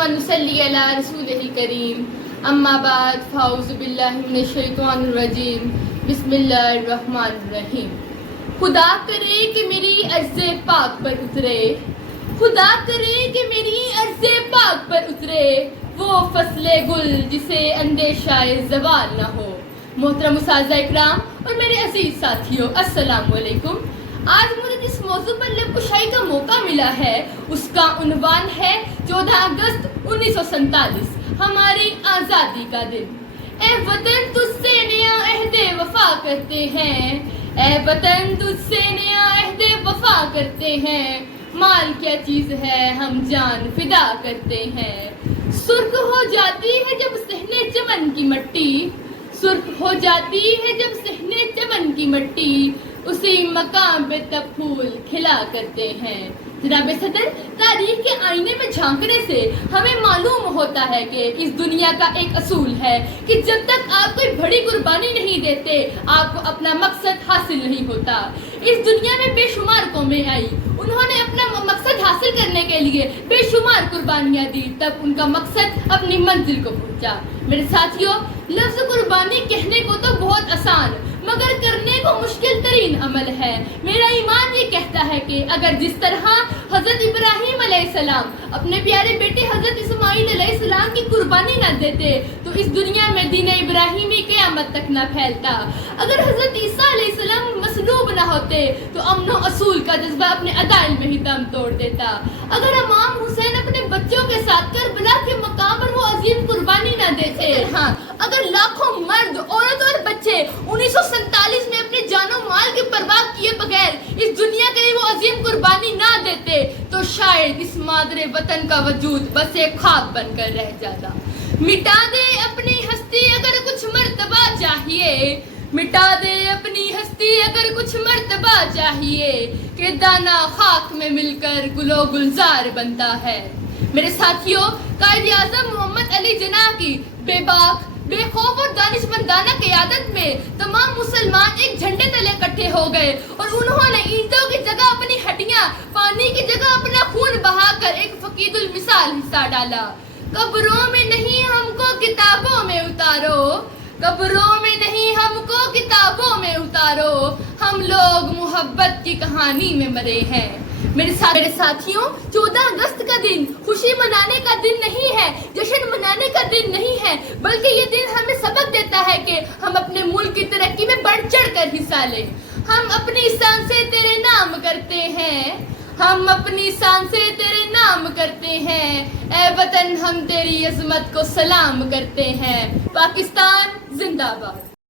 व नुसल्ली अला रसूलिल करीम अम्मा बाद फ़ाऊज़ु बिल्लाहि मिनश शैतानिर रजीम बिस्मिल्लाहिर रहमानिर रहीम। खुदा करे कि मेरी अर्ज़े पाक पर उतरे, खुदा करे कि मेरी अर्ज़े पाक पर उतरे वो फसले गुल जिसे अंदेशाए ज़वाल न हो। मोहतरम उस्ताज़ इकराम और मेरे अजीज साथियों, अस्सलाम वालेकुम। आज मुझे जिस मौजू पर लिबकुशाई का मौका मिला है उसका उन्वान है 14 अगस्त 1947, हमारी आज़ादी का दिन। ए वतन तुझसे नया अहदे वफा करते हैं, ए वतन तुझसे नया अहदे वफा करते हैं, माल क्या चीज़ है हम जान फिदा करते हैं। सुर्ख हो जाती है जब सहने चमन की मट्टी, सुर्ख हो जाती है जब सहने चमन की मट्टी, उसी मकाम पे तब फूल खिला करते हैं। जनाब सदर, तारीख के आईने में झांकने से हमें मालूम होता है कि इस दुनिया का एक असूल है कि जब तक आप कोई बड़ी कुर्बानी नहीं देते आपको अपना मकसद हासिल नहीं होता। इस दुनिया में बेशुमार कौमें आई, उन्होंने अपना मकसद हासिल करने के लिए बेशुमार कुर्बानियां दी, तब उनका मकसद अपनी मंजिल को पहुंचा। मेरे साथियों, लफ्ज़ कुर्बानी कहने को तो बहुत आसान मगर करने को मुश्किल तरीन अमल है। मेरा ईमान ये कहता है कि अगर जिस तरह हजरत इब्राहीम अलैहिस्सलाम अपने प्यारे बेटे हजरत इस्माइल अलैहिस्सलाम की कुर्बानी न देते तो इस दुनिया में दीन इब्राहीमी क़यामत तक न फैलता। अगर हजरत ईसा अलैहिस्सलाम मसलूब न होते तो अमन व असूल का जज्बा अपने अदाइल में ही दम तोड़ देता। अगर इमाम हुसैन अपने बच्चों के साथ करबला के मकाम पर वो अजीम कुर्बानी न देते, हाँ, अगर लाखों मर्द, औरत और बच्चे 1947 में अपने जानो माल की परवाह किए बगैर इस दुनिया के लिए वो अजीम कुर्बानी ना देते तो शायद इस मादरे वतन का वजूद बस एक ख्वाब बनकर रह जाता। मिटा दे अपनी हस्ती अगर कुछ मर्तबा चाहिए, मिटा दे अपनी हस्ती अगर कुछ मर्तबा चाहिए, कि दाना खाक में मिलकर गुलो गुलजार बनता है। मेरे साथियों, कायद आज़म मोहम्मद अली जिन्ना की बेबाक, बेखौफ और दानिशमंदाना क़यादत में तमाम मुसलमान एक झंडे तले इकट्ठे हो गए और उन्होंने ईंटों की जगह अपनी हड्डियां, पानी की जगह अपना खून बहाकर एक फकीदुल मिसाल हिस्सा डाला। कब्रों में नहीं हमको किताबों में उतारो, कब्रों में नहीं हमको किताबों में उतारो, हम लोग मोहब्बत की कहानी में मरे हैं। मेरे साथियों, 14 अगस्त का दिन खुशी मनाने का दिन नहीं है, जश्न मनाने का दिन नहीं है, बल्कि ये दिन हमें सबक देता है कि हम अपने मुल्क की तरक्की में बढ़ चढ़ कर हिस्सा लें। हम अपनी शान से तेरे नाम करते हैं, हम अपनी शान से तेरे नाम करते हैं, ए वतन हम तेरी अजमत को सलाम करते हैं। पाकिस्तान जिंदाबाद।